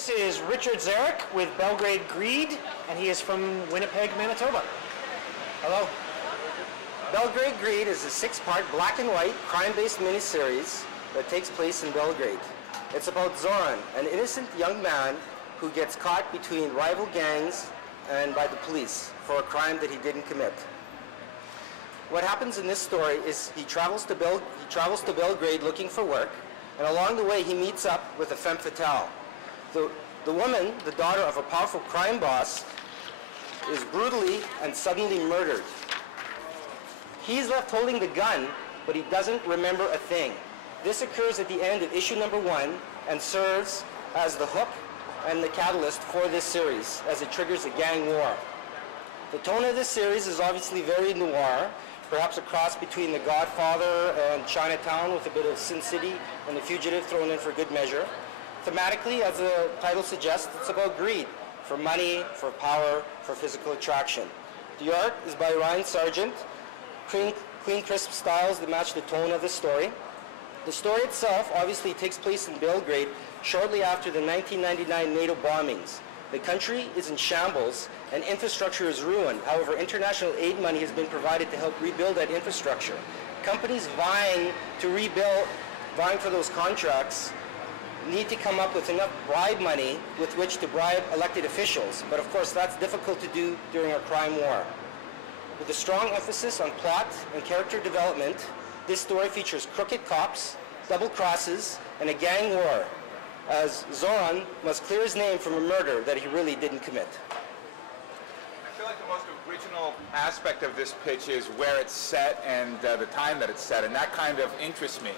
This is Richard Zaric with Belgrade Greed, and he is from Winnipeg, Manitoba. Hello. Belgrade Greed is a 6-part black and white crime-based miniseries that takes place in Belgrade. It's about Zoran, an innocent young man who gets caught between rival gangs and by the police for a crime that he didn't commit. What happens in this story is he travels to Belgrade looking for work, and along the way he meets up with a femme fatale. The woman, the daughter of a powerful crime boss, is brutally and suddenly murdered. He's left holding the gun, but he doesn't remember a thing. This occurs at the end of issue number 1 and serves as the hook and the catalyst for this series as it triggers a gang war. The tone of this series is obviously very noir, perhaps a cross between The Godfather and Chinatown with a bit of Sin City and The Fugitive thrown in for good measure. Thematically, as the title suggests, it's about greed, for money, for power, for physical attraction. The art is by Ryan Sargent, clean, crisp styles that match the tone of the story. The story itself obviously takes place in Belgrade shortly after the 1999 NATO bombings. The country is in shambles and infrastructure is ruined. However, international aid money has been provided to help rebuild that infrastructure. Companies vying for those contracts need to come up with enough bribe money with which to bribe elected officials. But of course, that's difficult to do during a crime war. With a strong emphasis on plot and character development, this story features crooked cops, double crosses, and a gang war, as Zoran must clear his name from a murder that he really didn't commit. I feel like the most original aspect of this pitch is where it's set and the time that it's set, and that kind of interests me.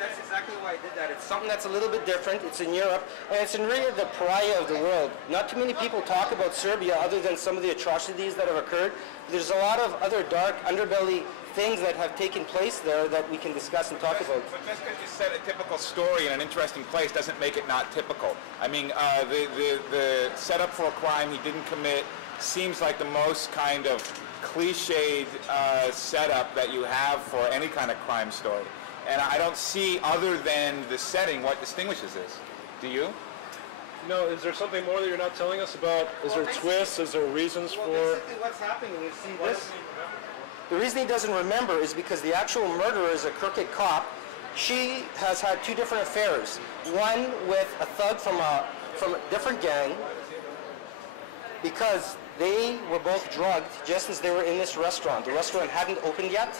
That's exactly why I did that. It's something that's a little bit different. It's in Europe, and it's in really the pariah of the world. Not too many people talk about Serbia other than some of the atrocities that have occurred. There's a lot of other dark underbelly things that have taken place there that we can discuss and talk about. But just because you set a typical story in an interesting place doesn't make it not typical. I mean, the setup for a crime he didn't commit seems like the most kind of cliched setup that you have for any kind of crime story. And I don't see, other than the setting, what distinguishes this. Do you? No, is there something more that you're not telling us about? Is there twists? Is there reasons for... Basically what's happening is, see this? The reason he doesn't remember is because the actual murderer is a crooked cop. She has had 2 different affairs. One with a thug from a different gang, because they were both drugged just as they were in this restaurant. The restaurant hadn't opened yet,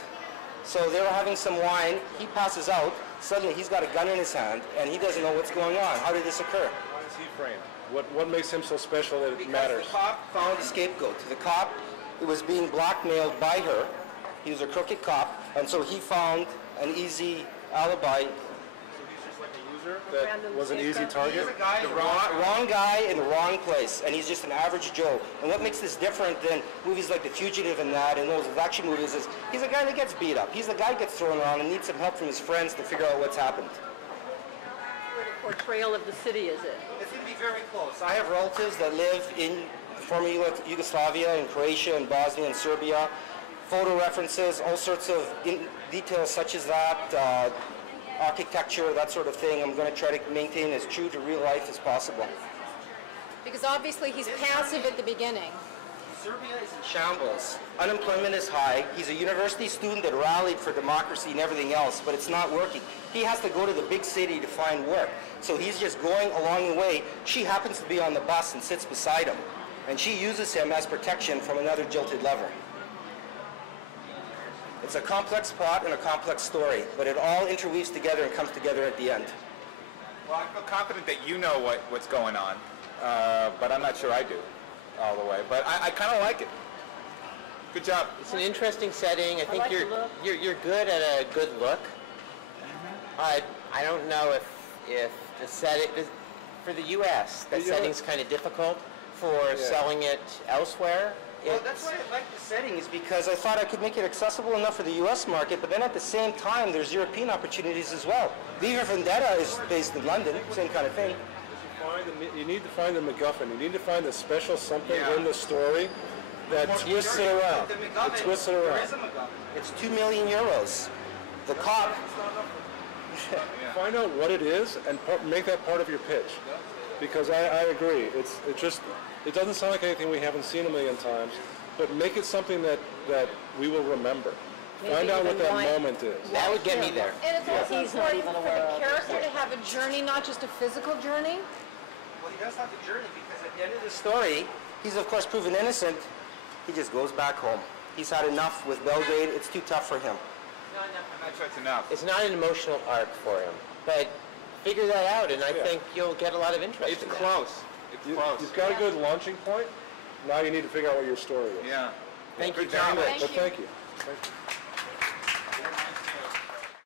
so they were having some wine. He passes out. Suddenly he's got a gun in his hand, and he doesn't know what's going on. How did this occur? Why is he framed? What makes him so special that it matters? The cop found a scapegoat. The cop was being blackmailed by her. He was a crooked cop, and so he found an easy alibi. So he's just like a user that was an easy target? He's a guy, the wrong guy in the wrong place, and he's just an average Joe. And what makes this different than movies like The Fugitive and that, and those action movies, is he's a guy that gets beat up. He's the guy that gets thrown around and needs some help from his friends to figure out what's happened. What portrayal of the city is it? It's going to be very close. I have relatives that live in former Yugoslavia, in Croatia, and Bosnia, and Serbia. Photo references, all sorts of details such as that, architecture, that sort of thing. I'm going to try to maintain as true to real life as possible. Because obviously he's passive at the beginning. Serbia is in shambles. Unemployment is high. He's a university student that rallied for democracy and everything else, but it's not working. He has to go to the big city to find work. So he's just going along the way. She happens to be on the bus and sits beside him, and she uses him as protection from another jilted lover. It's a complex plot and a complex story, but it all interweaves together and comes together at the end. Well, I feel confident that you know what's going on, but I'm not sure I do all the way. But I kind of like it. Good job. It's an interesting setting. I think you're good at a good look. I don't know if the setting for the U.S. that setting's kind of difficult for selling it elsewhere. Well, that's why I like the setting, is because I thought I could make it accessible enough for the U.S. market, but then at the same time, there's European opportunities as well. V for Vendetta is based in London, same kind of thing. You need to find the MacGuffin. You need to find a special something in the story that twists it around. It twists it around. There is a MacGuffin. It's 2 million euros. The cop... Find out what it is and make that part of your pitch. because I agree. It doesn't sound like anything we haven't seen a million times, but make it something that we will remember. Maybe Find out what even that why- moment is. That would get me there. And it's also He's not important even for aware the of character to have a journey, not just a physical journey. Well, he does have the journey because at the end of the story, he's of course proven innocent. He just goes back home. He's had enough with Belgrade. It's too tough for him. I'm not sure it's enough. It's not an emotional arc for him, but figure that out, and I think you'll get a lot of interest It's in that. close. It's close. You've got a good launching point. Now you need to figure out what your story is. Yeah. Thank you, Good job. Tom. Thank But you. thank you.